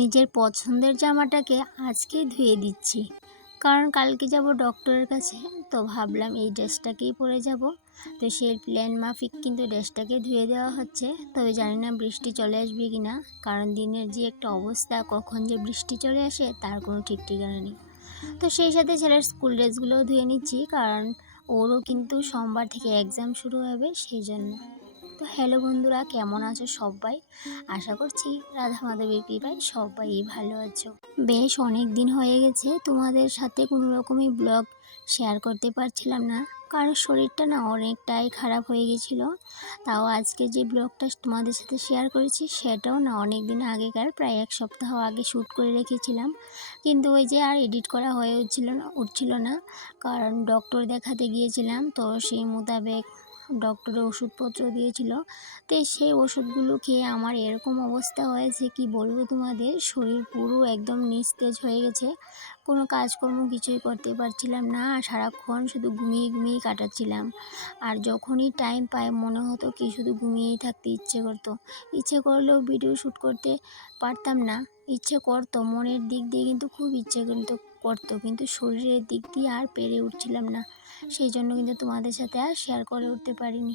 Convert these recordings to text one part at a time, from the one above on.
নিজের পছন্দের জামাটাকে আজকেই ধুয়ে দিচ্ছি। কারণ কালকে যাব ডক্টরের কাছে, তো ভাবলাম এই ড্রেসটাকেই পরে যাব। তো সেই প্ল্যান মাফিক কিন্তু ড্রেসটাকে ধুয়ে দেওয়া হচ্ছে। তবে জানি না বৃষ্টি চলে আসবে কি না কারণ দিনের যে একটা অবস্থা, কখন যে বৃষ্টি চলে আসে, তার কোনো ঠিক ঠিকানা নেই। তো সেই সাথে ছেলের স্কুল ড্রেসগুলোও ধুয়ে নিচ্ছি, কারণ ওরও কিন্তু সোমবার থেকে এক্সাম শুরু হবে, সেই জন্য। তো হ্যালো বন্ধুরা, কেমন আছো সবাই? আশা করছি রাধা মাধবীর কৃপায় সবাই ভালো আছো। বেশ অনেক দিন হয়ে গেছে, তোমাদের সাথে কোনো রকমই ব্লগ শেয়ার করতে পারছিলাম না। কারণ শরীরটা না অনেকটাই খারাপ হয়ে গেছিল। তাও আজকে যে ব্লগটা তোমাদের সাথে শেয়ার করেছি, সেটাও না অনেক দিন আগেকার, প্রায় এক সপ্তাহ আগে শ্যুট করে রেখেছিলাম। কিন্তু ওই যে আর এডিট করা হয়ে উঠছিল না উঠছিল না। কারণ ডক্টর দেখাতে গিয়েছিলাম, তো সেই মোতাবেক ডক্টরের ওষুধপত্র দিয়েছিল। তো সেই ওষুধগুলো খেয়ে আমার এরকম অবস্থা হয়েছে কি বলব তোমাদের? শরীর পুরো একদম নিস্তেজ হয়ে গেছে। কোনো কাজকর্ম কিছুই করতে পারছিলাম না সারাক্ষণ শুধু ঘুমিয়ে ঘুমিয়ে কাটাচ্ছিলাম। আর যখনই টাইম পায় মনে হতো কি শুধু ঘুমিয়েই থাকতে ইচ্ছে করতো। ইচ্ছে করলেও ভিডিও শ্যুট করতে পারতাম না। ইচ্ছে করতো, মনের দিক দিয়ে কিন্তু খুব ইচ্ছে কিন্তু করতো। কিন্তু শরীরের দিক দিয়ে আর পেরে উঠছিলাম না। সেই জন্য কিন্তু তোমাদের সাথে আর শেয়ার করে উঠতে পারিনি।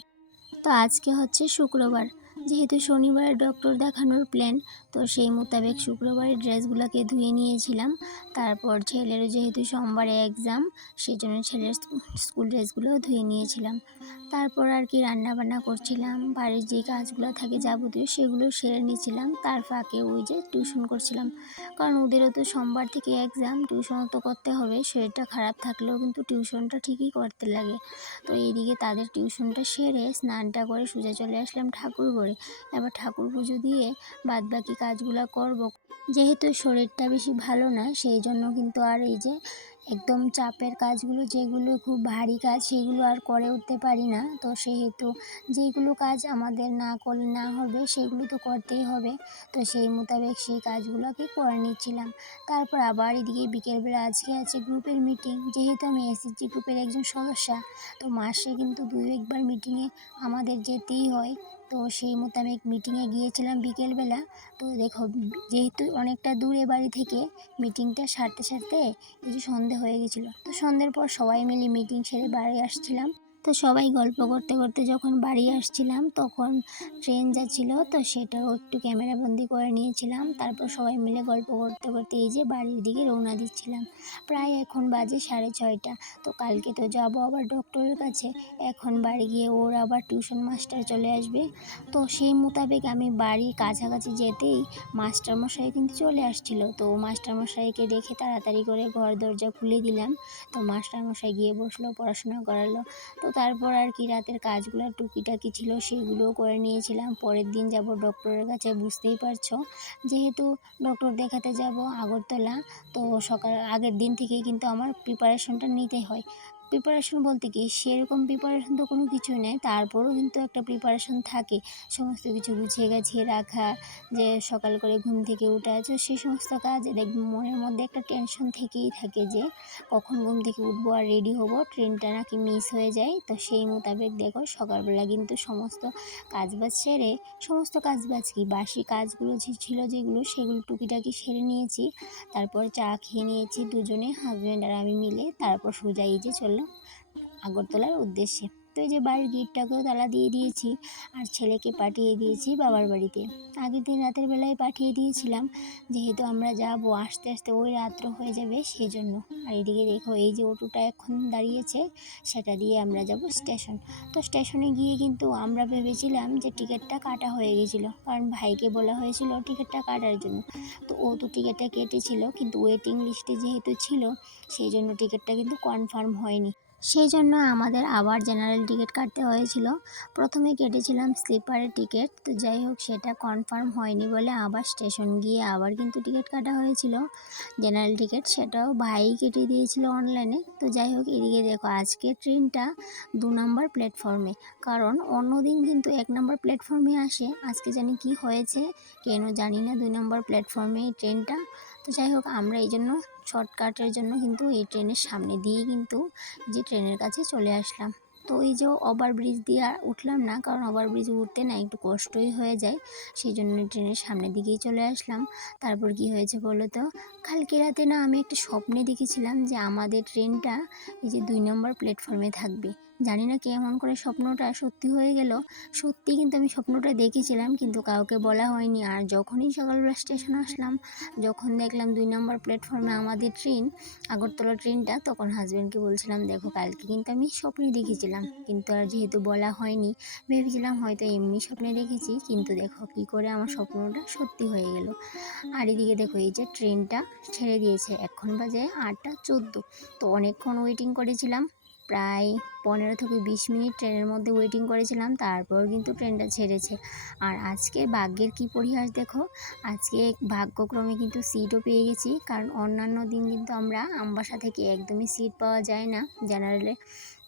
তো আজকে হচ্ছে শুক্রবার। যেহেতু শনিবারে ডক্টর দেখানোর প্ল্যান তো সেই মোতাবেক শুক্রবারের ড্রেসগুলোকে ধুয়ে নিয়েছিলাম। তারপর ছেলের যেহেতু সোমবারে এক্সাম সেই জন্য ছেলের স্কুল ড্রেসগুলোও ধুয়ে নিয়েছিলাম। তারপর আর কি রান্না বান্না করছিলাম, বাড়ির যে কাজগুলো থাকে যাবতীয় সেগুলো সেরে নিয়েছিলাম। তার ফাঁকে ওই যে টিউশন করছিলাম। কারণ ওদেরও তো সোমবার থেকে এক্সাম টিউশনও তো করতে হবে, শরীরটা খারাপ থাকলেও কিন্তু টিউশনটা ঠিকই করতে লাগে। তো এইদিকে তাদের টিউশনটা সেরে স্নানটা করে সোজা চলে আসলাম ঠাকুর ঘরে এবার ঠাকুর পুজো দিয়ে বাদ বাকি কাজগুলো করব। যেহেতু শরীরটা বেশি ভালো না, সেই জন্য কিন্তু আর এই যে একদম চাপের কাজগুলো, যেগুলো খুব ভারী কাজ, সেগুলো আর করে উঠতে পারি না। তো সেহেতু যেগুলো কাজ আমাদের না করলে না হবে, সেগুলো তো করতেই হবে। তো সেই মোতাবেক সেই কাজগুলোকে করে নিচ্ছিলাম। তারপর আবার এদিকে বিকেলবেলা আজকে আছে গ্রুপের মিটিং। যেহেতু আমি এসএসজি গ্রুপের একজন সদস্যা, তো মাসে কিন্তু দু একবার মিটিংয়ে আমাদের যেতেই হয়। তো সেই মতো মোতাবেক মিটিংয়ে গিয়েছিলাম বিকেলবেলা। তো দেখো, যেহেতু অনেকটা দূরে বাড়ি থেকে মিটিংটা সারতে সারতে কিছু সন্ধে হয়ে গেছিল। তো সন্ধ্যের পর সবাই মিলে মিটিং সেরে বাড়ি আসছিলাম। তো সবাই গল্প করতে করতে যখন বাড়ি আসছিলাম তখন ট্রেন যাচ্ছিল, তো সেটাও একটু ক্যামেরাবন্দি করে নিয়েছিলাম। তারপর সবাই মিলে গল্প করতে করতে এই যে বাড়ির দিকে রওনা দিচ্ছিলাম। প্রায় এখন বাজে সাড়ে ছয়টা। তো কালকে তো যাব আবার ডক্টরের কাছে। এখন বাড়ি গিয়ে ওর আবার টিউশন মাস্টার চলে আসবে। তো সেই মোতাবেক আমি বাড়ির কাছাকাছি যেতেই মাস্টারমশাই কিন্তু চলে আসছিল। তো মাস্টারমশাইকে দেখে তাড়াতাড়ি করে ঘর দরজা খুলে দিলাম। তো মাস্টারমশাই গিয়ে বসল, পড়াশোনা করালো। তো তারপর আর কি রাতের কাজগুলো টুকিটাকি ছিল সেগুলোও করে নিয়েছিলাম। পরের দিন যাব ডক্টরের কাছে, বুঝতেই পারছ? যেহেতু ডক্টর দেখাতে যাব আগরতলা, তো সকাল, আগের দিন থেকেই কিন্তু আমার প্রিপারেশনটা নিতে হয়। প্রিপারেশন বলতে কি, সেরকম প্রিপারেশন তো কোনো কিছুই নেই, তারপরেও কিন্তু একটা প্রিপারেশন থাকে। সমস্ত কিছু গুছিয়ে গাছিয়ে রাখা, যে সকাল করে ঘুম থেকে উঠে আছে সেই সমস্ত কাজ দেখবে মনের মধ্যে একটা টেনশন থেকেই থাকে যে, কখন ঘুম থেকে উঠবো আর রেডি হব ট্রেনটা নাকি মিস হয়ে যায়। তো সেই মোতাবেক দেখো, সকালবেলা কিন্তু সমস্ত কাজবাজ সেরে, সমস্ত কাজবাজ কি, বাসি কাজগুলো যে ছিল যেগুলো, সেগুলো টুকিটাকি সেরে নিয়েছি। তারপর চা খেয়ে নিয়েছি দুজনে হাজব্যান্ড আর আমি মিলে। তারপর সোজা এই যে চললাম আগরতলার উদ্দেশ্যে। তো যে বাড়ির গেটটাকেও তালা দিয়ে দিয়েছি আর ছেলেকে পাঠিয়ে দিয়েছি বাবার বাড়িতে। আগের দিন রাতের বেলায় পাঠিয়ে দিয়েছিলাম, যেহেতু আমরা যাব আস্তে আস্তে ওই রাত্র হয়ে যাবে সেই জন্য আর এদিকে দেখো, এই যে অটোটা এখন দাঁড়িয়েছে, সেটা দিয়ে আমরা যাব স্টেশন। তো স্টেশনে গিয়ে কিন্তু আমরা ভেবেছিলাম যে টিকিটটা কাটা হয়ে গেছিল, কারণ ভাইকে বলা হয়েছিল টিকিটটা কাটার জন্য। তো ও তো টিকিটটা কেটেছিল, কিন্তু ওয়েটিং লিস্টে যেহেতু ছিল, সেই জন্য টিকিটটা কিন্তু কনফার্ম হয়নি। সেই জন্য আমাদের আবার জেনারেল টিকিট কাটতে হয়েছিল। প্রথমে কেটেছিলাম স্লিপারের টিকিট তো যাই হোক সেটা কনফার্ম হয়নি বলে আবার স্টেশন গিয়ে আবার কিন্তু টিকিট কাটা হয়েছিল। জেনারেল টিকিট সেটাও ভাই কেটে দিয়েছিল অনলাইনে তো যাই হোক এদিকে দেখো আজকে ট্রেনটা দু নম্বর প্ল্যাটফর্মে কারণ অন্যদিন কিন্তু এক নম্বর প্ল্যাটফর্মে আসে। আজকে জানি কি হয়েছে, কেন জানি না। দুই নম্বর প্ল্যাটফর্মে এই ট্রেনটা তো যাই হোক, আমরা এই জন্য শর্টকাটের জন্য কিন্তু এই ট্রেনের সামনে দিয়ে কিন্তু যে ট্রেনের কাছে চলে আসলাম। তো এই যে ওভারব্রিজ দিয়ে আর উঠলাম না, কারণ ওভারব্রিজে উঠতে না একটু কষ্টই হয়ে যায়, সেই জন্য ট্রেনের সামনের দিকেই চলে আসলাম। তারপর কি হয়েছে বলো তো? কালকে রাতে না আমি একটা স্বপ্নে দেখেছিলাম যে আমাদের ট্রেনটা এই যে দুই নম্বর প্ল্যাটফর্মে থাকবে। জানি না কেমন করে স্বপ্নটা সত্যি হয়ে গেল। সত্যি কিন্তু আমি স্বপ্নটা দেখেছিলাম, কিন্তু কাউকে বলা হয়নি। আর যখনই সকালবেলা স্টেশন আসলাম, যখন দেখলাম দুই নম্বর প্ল্যাটফর্মে আমাদের ট্রেন আগরতলা ট্রেনটা তখন হাজব্যান্ডকে বলছিলাম, দেখো, কালকে কিন্তু আমি স্বপ্নে দেখেছিলাম। কিন্তু আর যেহেতু বলা হয়নি, ভেবেছিলাম হয়তো এমনি স্বপ্নে দেখেছি, কিন্তু দেখো কী করে আমার স্বপ্নটা সত্যি হয়ে গেল। আর এদিকে দেখো, এই যে ট্রেনটা ছেড়ে দিয়েছে, এখন বাজে আটটা চোদ্দ। তো অনেকক্ষণ ওয়েটিং করেছিলাম প্রায় পনেরো থেকে বিশ মিনিট ট্রেনের মধ্যে ওয়েটিং করেছিলাম, তারপর কিন্তু ট্রেনটা ছেড়েছে। আর আজকে ভাগ্যের কী পরিহাস দেখো, আজকে ভাগ্যক্রমে কিন্তু সিটও পেয়ে গেছি, কারণ অন্যান্য দিন কিন্তু আমরা আমবাসা থেকে একদমই সিট পাওয়া যায় না জেনারেলে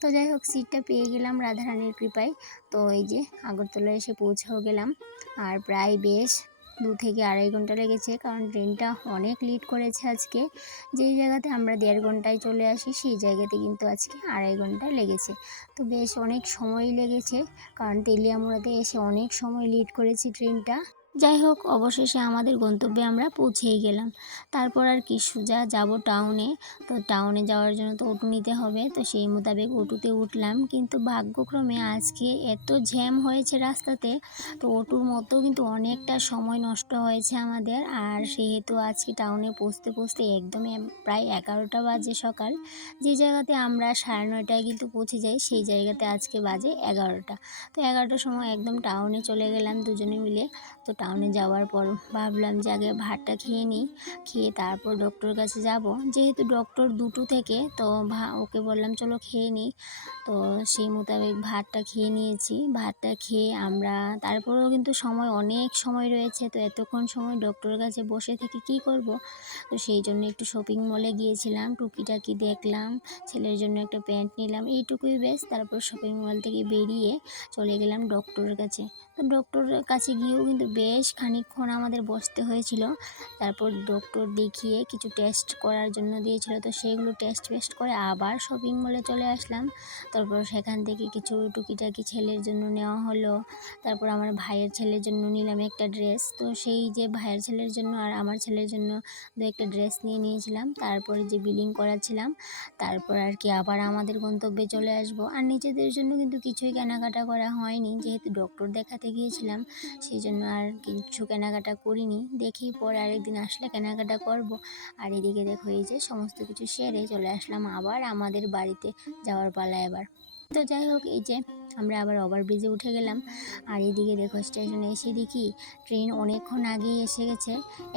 তো যাই হোক সিটটা পেয়ে গেলাম রাধারানীর কৃপায়। তো এই যে আগরতলায় এসে পৌঁছেও গেলাম। আর প্রায় বেশ দু থেকে আড়াই ঘণ্টা লেগেছে, কারণ ট্রেনটা অনেক লেট করেছে আজকে। যেই জায়গাতে আমরা দেড় ঘন্টায় চলে আসি, সেই জায়গাতে কিন্তু আজকে আড়াই ঘণ্টা লেগেছে। তো বেশ অনেক সময় লেগেছে, কারণ তেলিয়ামোড়াতে এসে অনেক সময় লেট করেছি ট্রেনটা যাই হোক অবশেষে আমাদের গন্তব্যে আমরা পৌঁছেই গেলাম। তারপর আর কি, সোজা যাব টাউনে তো টাউনে যাওয়ার জন্য তো অটো নিতে হবে। তো সেই মোতাবেক অটোতে উঠলাম। কিন্তু ভাগ্যক্রমে আজকে এত জ্যাম হয়েছে রাস্তাতে, তো অটোর মতো কিন্তু অনেকটা সময় নষ্ট হয়েছে আমাদের। আর সেহেতু আজকে টাউনে পৌঁছতে পৌঁছতে একদমই প্রায় এগারোটা বাজে সকাল। যে জায়গাতে আমরা সাড়ে নয়টায় কিন্তু পৌঁছে যাই, সেই জায়গাতে আজকে বাজে এগারোটা। তো এগারোটার সময় একদম টাউনে চলে গেলাম দুজনে মিলে। তো টাউনে যাওয়ার পর ভাবলাম যে আগে ভাতটা খেয়ে নিই, খেয়ে তারপর ডক্টরের কাছে যাব। যেহেতু ডক্টর দুটো থেকে, তো ওকে বললাম, চলো খেয়ে নিই। তো সেই মোতাবেক ভাতটা খেয়ে নিয়েছি। ভাতটা খেয়ে আমরা, তারপরেও কিন্তু সময়, অনেক সময় রয়েছে। তো এতক্ষণ সময় ডক্টরের কাছে বসে থেকে কি করব? তো সেই জন্য একটু শপিং মলে গিয়েছিলাম, টুকিটাকি দেখলাম, ছেলের জন্য একটা প্যান্ট নিলাম, এইটুকুই বেশ তারপর শপিং মল থেকে বেরিয়ে চলে গেলাম ডক্টরের কাছে। তো ডক্টরের কাছে গিয়েও কিন্তু বেশ খানিকক্ষণ আমাদের বসতে হয়েছিল। তারপর ডক্টর দেখিয়ে কিছু টেস্ট করার জন্য দিয়েছিল। তো সেইগুলো টেস্ট ফেস্ট করে আবার শপিং মলে চলে আসলাম। তারপর সেখান থেকে কিছু টুকিটাকি ছেলের জন্য নেওয়া হলো। তারপর আমার ভাইয়ের ছেলের জন্য নিলাম একটা ড্রেস তো সেই যে ভাইয়ের ছেলের জন্য আর আমার ছেলের জন্য দু একটা ড্রেস নিয়ে নিয়েছিলাম। তারপরে যে বিলিং করাছিলাম তারপর আর কি আবার আমাদের গন্তব্যে চলে আসব। আর নিজেদের জন্য কিন্তু কিছুই কেনাকাটা করা হয়নি। যেহেতু ডক্টর দেখাতে গিয়েছিলাম, সেই জন্য আর কিছু কেনাকাটা করিনি দেখি পরে আরেকদিন আসলে কেনাকাটা করব। আর এদিকে দেখো এই যে সমস্ত কিছু সেরে চলে আসলাম আবার আমাদের বাড়িতে যাওয়ার পালা এবার। তো যাই হোক, এই যে আমরা আবার ওভার ব্রিজে উঠে গেলাম। আর এদিকে দেখো স্টেশনে এসে দেখি ট্রেন অনেকক্ষণ আগেই এসে গেছে।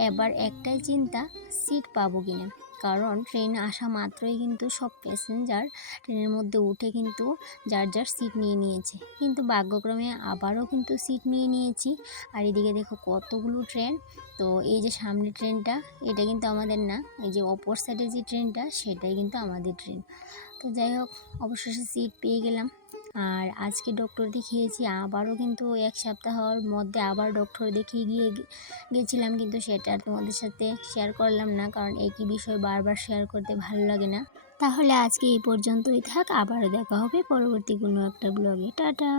এবার একটাই চিন্তা, সিট পাবো কিনা? কারণ ট্রেন আসা মাত্রই কিন্তু সব প্যাসেঞ্জার ট্রেনের মধ্যে উঠে কিন্তু যার যার সিট নিয়ে নিয়েছে। কিন্তু ভাগ্যক্রমে আবারও কিন্তু সিট নিয়ে নিয়েছি। আর এদিকে দেখো কতগুলো ট্রেন। তো এই যে সামনে ট্রেনটা, এটা কিন্তু আমাদের না, এই যে অপর সাইডে যে ট্রেনটা, সেটাই কিন্তু আমাদের ট্রেন। তো যাই হোক, অবশেষে সিট পেয়ে গেলাম। আর আজকে ডক্টর দেখিয়েছি, আবারও কিন্তু এক সপ্তাহর মধ্যে আবার ডক্টর দেখিয়ে গিয়ে গেছিলাম কিন্তু সেটা তোমাদের সাথে শেয়ার করলাম না, কারণ একই বিষয় বারবার শেয়ার করতে ভালো লাগে না। তাহলে আজকে এই পর্যন্তই থাক, আবারও দেখা হবে পরবর্তী কোনো একটা ব্লগে টাটা!